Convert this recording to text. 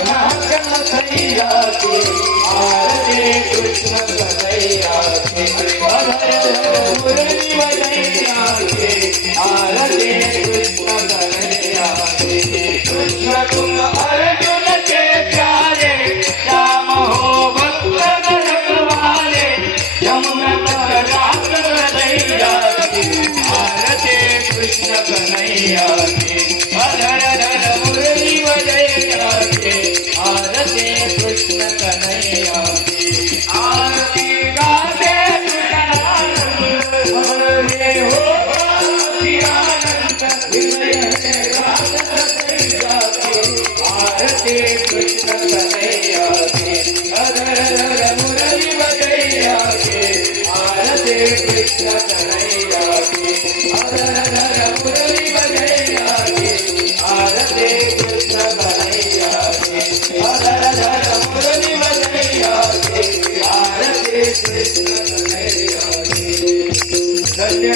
कन्हैया की आरती कृष्ण कन्हैया की मुरली बजैया की आरती कृष्ण कन्हैया की कृष्ण तुम अर्जुन के प्यारे श्याम हो भक्त रखवाले यमुना तट दैया की आरती कृष्ण कन्हैया की धर धर मुरली बजैया की आरती कृष्ण कन्हैया की आरती गाते हरे हो आनंद विनय आरती कृष्ण कन्हैया की धर धर मुरली बजैया की आरती कृष्ण कन्हैया की धर धर मुरली बजैया की आरती कृष्ण कन्हैया की धर धर मुरली बजैया की आरती कृष्ण कन्हैया की धन्य